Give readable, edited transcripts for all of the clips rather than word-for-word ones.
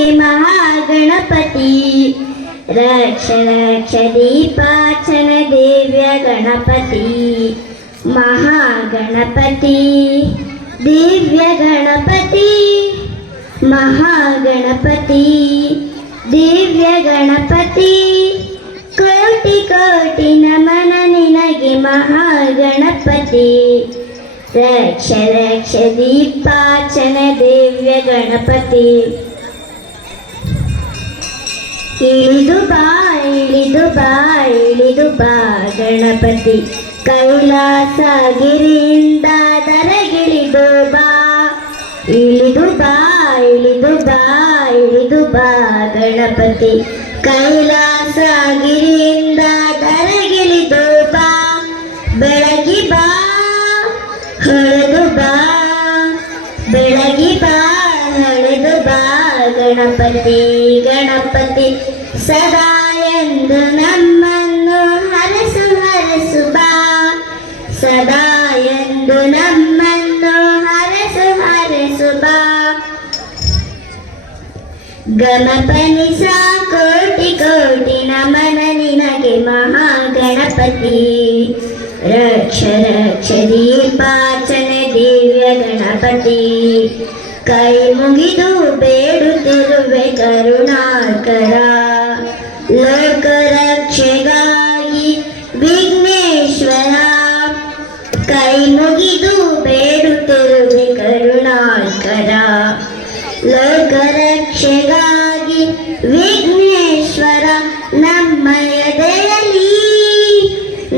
ನಿನಗೆ ಮಹಾಗಣಪತಿ. ರಕ್ಷ ರಕ್ಷ ದೀಪಾರ್ಚನ ದಿವ್ಯ ಗಣಪತಿ ಮಹಾಗಣಪತಿ. ದಿವ್ಯ ಗಣಪತಿ ಮಹಾಗಣಪತಿ ದಿವ್ಯ ಗಣಪತಿ. ಕೋಟಿ ಕೋಟಿ ನಮನ ನಿನಗೆ ಮಹಾಗಣಪತಿ. ರಕ್ಷ ರಕ್ಷ ದೀಪಾರ್ಚನ ದಿವ್ಯ ಗಣಪತಿ. ಇಳಿದು ಬಾ ಇಳಿದು ಬಾ ಇಳಿದು ಬಾ ಗಣಪತಿ. ಕೈಲಾಸಗಿರಿಯಿಂದ ದರಗಿಳಿದು ಬಾ. ಇಳಿದು ಬಾ ಇಳಿದು ಬಾ ಇಳಿದು ಬಾ ಗಣಪತಿ. ಕೈಲಾಸಗಿರಿಯಿಂದ ದರಗಿಳಿದು ಬಾ. ಬೆಳಗಿ ಬಾ ಹೊಳೆದು ಬಾ ಬೆಳಗಿ ಬಾ ಹೊಳೆದು ಬಾ ಗಣಪತಿ. ಗಣಪತಿ ಸದಾ ಎಂದು ನಮ್ಮನ್ನು ಹರಸು ಹರಸು ಬಾ. ಸದಾ ಎಂದು ನಮ್ಮನ್ನು ಹರಸು ಹರಸು ಬಾ. ಗಣಪನಿ ಸಾ ಕೋಟಿ ಕೋಟಿ ನಮನ ನಿನಗೆ ಮಹಾಗಣಪತಿ. ರಕ್ಷ ರಕ್ಷ ದೀಪಾರ್ಚನ ದಿವ್ಯ ಗಣಪತಿ. ಕೈ ಮುಗಿದು ಬೇಡುತ್ತಿರುವೆ ಕರುಣಾಕರ. ಲೋಕ ರಕ್ಷೆಗಾಗಿ ವಿಘ್ನೇಶ್ವರ. ಕೈ ಮುಗಿದು ಬೇಡುತ್ತಿರುವೆ ಕರುಣಾಕರ. ಲೋಕ ರಕ್ಷೆಗಾಗಿ ವಿಘ್ನೇಶ್ವರ. ನಮ್ಮ ಎದೆಯಲ್ಲಿ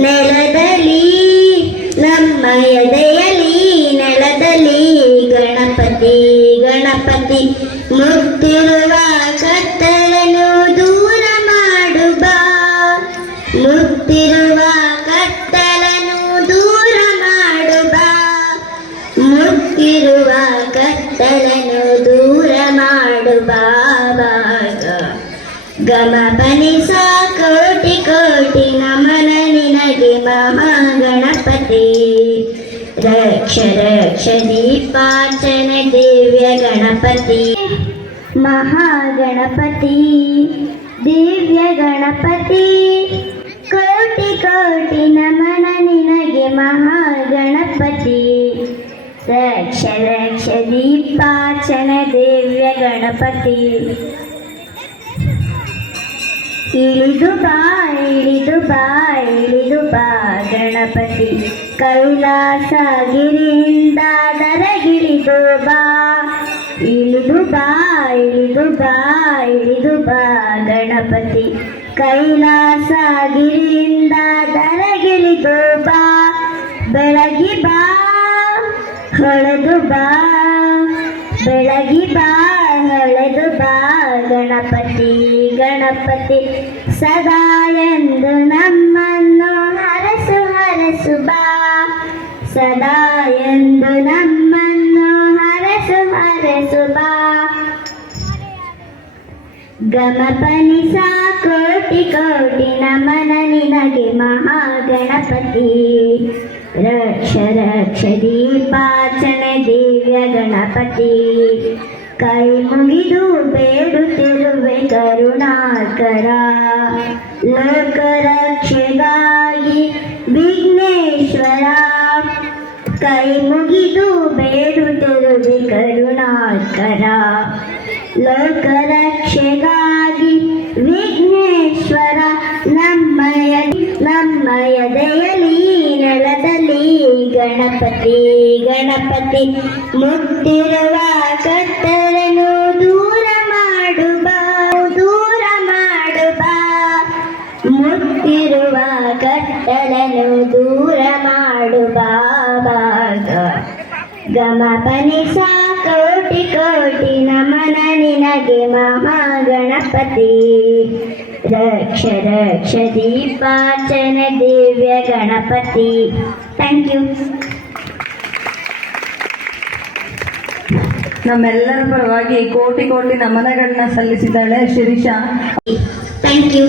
ನೆಲದಲ್ಲಿ ನಮ್ಮ ಎದೆಯಲ್ಲಿ ನೆಲದಲ್ಲಿ ಗಣಪತಿ. ಗಣಪತಿ ಮುತ್ತಿರುವ ಕತ್ತಲನ್ನು ದೂರ ಮಾಡು ಬಾ. ಮುತ್ತಿರುವ ಕತ್ತಲನ್ನು ದೂರ ಮಾಡು ಬಾ. ಮುತ್ತಿರುವ ಕತ್ತಲನ್ನು ದೂರ ಮಾಡು ಬಾ. ಗಮ ಪನಿಸ ಕೋಟಿ ಕೋಟಿ ನಮನ ನಿನಗೆ ಮಹಾಗಣಪತಿ. ರಕ್ಷ ರಕ್ಷ ದೀಪಾರ್ಚನ ದಿವ್ಯ ಗಣಪತಿ ಮಹಾಗಣಪತಿ. ದಿವ್ಯ ಗಣಪತಿ ಕೋಟಿ ಕೋಟಿ ನಮನ ನಿನಗೆ ಮಹಾಗಣಪತಿ. ರಕ್ಷ ರಕ್ಷ ದೀಪಾರ್ಚನ ದಿವ್ಯ ಗಣಪತಿ. ಇಳಿದು ಬಾ ಇಳಿದು ಬಾ ಇಳಿದು ಬಾ ಗಣಪತಿ. ಕೈಲಾಸಗಿರಿಯಿಂದ ದರಗಿಳಿದು ಬಾ. ಇಳಿದು ಬಾ ಇಳಿದು ಬಾ ಇಳಿದು ಬಾ ಗಣಪತಿ. ಕೈಲಾಸಗಿರಿಯಿಂದ ದರಗಿಳಿದು ಬಾ. ಬೆಳಗಿ ಬಾ ಹೊಳೆದು ಬಾ ಬೆಳಗಿ ಬಾ ಹೊಳೆದು ಬಾ ಗಣಪತಿ. ಗಣಪತಿ ಸದಾ ಎಂದು ನಮ್ಮನ್ನು ಹರಸು ಹರಸು ಬಾ. ಸದಾ ಎಂದು ನಮ್ಮನ್ನು ಹರಸು ಹರಸು ಬಾ. ಗಮಪನಿ ಸಾ ಕೋಟಿ ಕೋಟಿ ನಮನ ನಿನಗೆ ಮಹಾಗಣಪತಿ. ರಕ್ಷ ರಕ್ಷ ದೀಪಾರ್ಚನ ದಿವ್ಯ ಗಣಪತಿ. ಕೈ ಮುಗಿದು ಬೇಡುತ್ತಿರುವೆ ಕರುಣಾಕರ. ಲೋಕ ರಕ್ಷೆಗಾಗಿ ವಿಘ್ನೇಶ್ವರ. ಕೈ ಮುಗಿದು ಬೇಡುತ್ತಿರುವೆ ಕರುಣಾಕರ. ಲೋಕ ರಕ್ಷೆಗಾಗಿ ವಿಘ್ನೇಶ್ವರ. ನಮ್ಮ ಎದೆಯಲ್ಲಿ ನೆಲದಲ್ಲಿ ಗಣಪತಿ. ಗಣಪತಿ ಮುತ್ತಿರುವ ಕತ್ತಲನ್ನು ದೂರ ಮಾಡು ಬಾ. ದೂರ ಮಾಡು ಬಾ. ಮುತ್ತಿರುವ ಕತ್ತಲನ್ನು ದೂರ ಮಾಡು ಬಾ. ಗಮ ಪನಿಸ ಕೋಟಿ ಕೋಟಿ ನಮನ ನಿನಗೆ ಮಹಾಗಣಪತಿ. ರಕ್ಷ ರಕ್ಷ ದೀಪಾರ್ಚನ ದಿವ್ಯ ಗಣಪತಿ. Thank you. ನಮ್ಮೆಲ್ಲರ ಪರವಾಗಿ ಕೋಟಿ ಕೋಟಿ ನಮನಗಳನ್ನ ಸಲ್ಲಿಸಿದ್ದಾಳೆ ಶಿರೀಷಾ. Thank you.